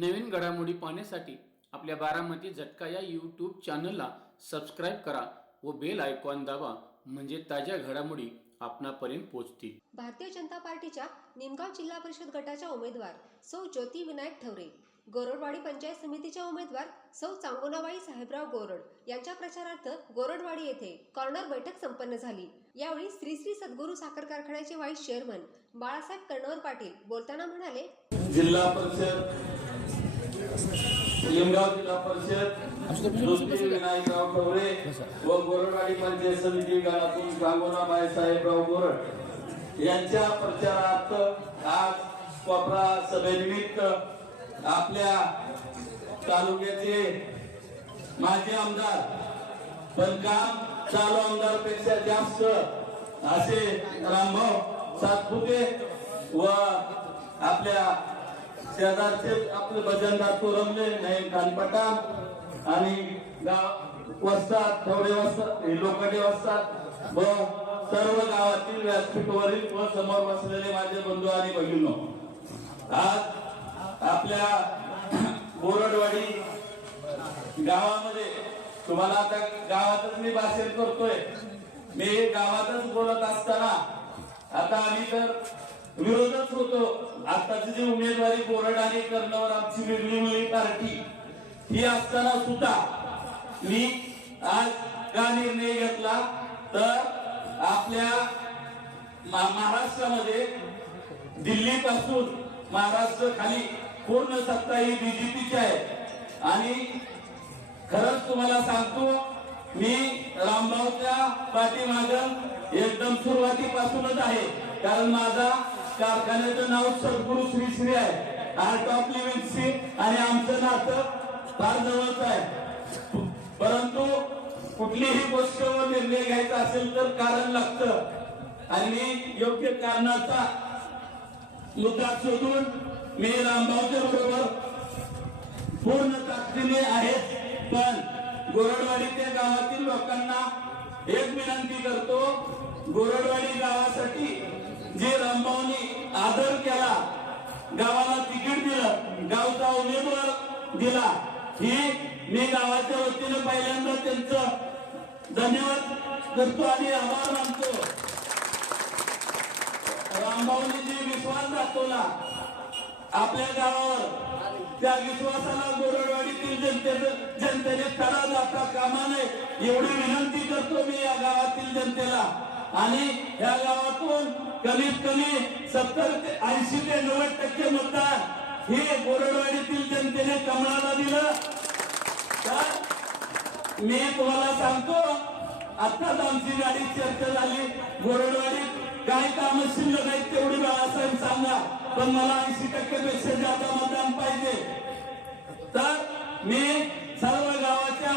नवीन घडामोडी पाहण्यासाठी आपल्या बारामती झटका या यूट्यूब चॅनलला सबस्क्राईब करा व बेल आयकॉन दाबा, म्हणजे ताज्या घडामोडी आपणापर्यंत पोहोचतील। भारतीय जनता पार्टीच्या निमगाव जिल्हा परिषद गटाच्या उमेदवार सौ ज्योती विनायक ठवरे, गोरडवाडी पंचायत समितीच्या उमेदवार सौ चांगोनाबाई साहेबराव गोरड यांच्या प्रचारार्थ गोरडवाडी येथे कॉर्नर बैठक संपन्न झाली। यावेळी श्री श्री सद्गुरू साखर कारखान्याचे व्हाईस चेअरमन बाळासाहेब कर्णवर पाटील बोलताना म्हणाले, जिल्हा परिषद निमगाव जिल्हा परिषद ज्योती विनायकराव ठवरे व गोरडवाडी पंचायत समिती गणातून चांगोनाबाई साहेबराव गोरड यांच्या प्रचारार्थ आज कोपरा सभेनिमित्त आपल्या तालुक्याचे माजी आमदार पण काम चालू आमदारपेक्षा जास्त असे रामभाऊ सातपुते व आपल्या शेजारचे आपले भजनदार तोरमले नाईम खानपठाण आणि गाव वस्तात ठवरे वस्तात लोखंडे वस्तात व सर्व गावातील व्यासपीठावरील व समोर बसलेले माझे बंधू आणि भगिनींनो, आज आपल्या गोरडवाडी गावामध्ये तुम्हाला आता गावातच मी भाषण करतोय। मी गावातच बोलत असताना आता आम्ही तर विरोधच होतो। आताची जी उमेदवारी गोरड आणि कर्णवर आमची वेगळी पार्टी ही असताना सुद्धा मी आज का निर्णय घेतला तर आपल्या महाराष्ट्रामध्ये दिल्ली पासून महाराष्ट्र खाली पूर्ण सत्ता ही बीजेपीची आहे। आणि खरंच तुम्हाला सांगतो, मी रामभाऊच्या पाठीमागं एकदम सुरुवातीपासूनच आहे, कारण माझा कारखान्याचं नाव सद्गुरू श्री श्री आहे, आर्ट ऑफ लिव्हिंग सी, आणि आमचं नातं फार जवळच आहे। परंतु कुठलीही गोष्ट व निर्णय घ्यायचा असेल तर कारण लागतं आणि मी योग्य कारणाचा मुद्दा शोधून मी रामभाऊच्या बरोबर पूर्ण ताकदीने आहे। पण गोरडवाडी त्या गावातील लोकांना एक विनंती करतो, गोरडवाडी गावासाठी जे रामभाऊनी आदर केला, गावाला तिकीट दिलं, गावचा उमेदवार दिला, ही मी गावाच्या वतीने पहिल्यांदा त्यांचं धन्यवाद करतो आणि आभार मानतो। रामभाऊनी जे विश्वास दाखवला आपल्या गावावर, त्या विश्वासाला गोरडवाडीतील जनतेने तडा जाता कामा नये एवढी विनंती करतो मी या गावातील जनतेला। आणि या गावातून कमीत कमी 70 ते 80 ते 90% मतदान हे गोरडवाडीतील जनतेने कमळाला दिलं। तर मी तुम्हाला सांगतो, आताच आमची गाडी चर्चा झाली, गोरडवाडीत काय काम शिल्लक नाही तेवढी बाळासाहेब सांगा, पण मला 80% पेक्षा जास्त मतदान पाहिजे। तर मी सर्व गावाच्या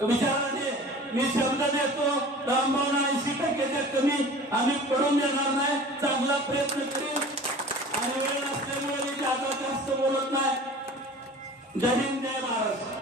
विचाराने मी शब्द देतो, रामभाऊंना 80%च्या कमी आम्ही पडून देणार नाही, चांगला प्रयत्न करू। आणि वेळ असल्यामुळे मी जास्त बोलत नाही। जय हिंद, जय महाराष्ट्र।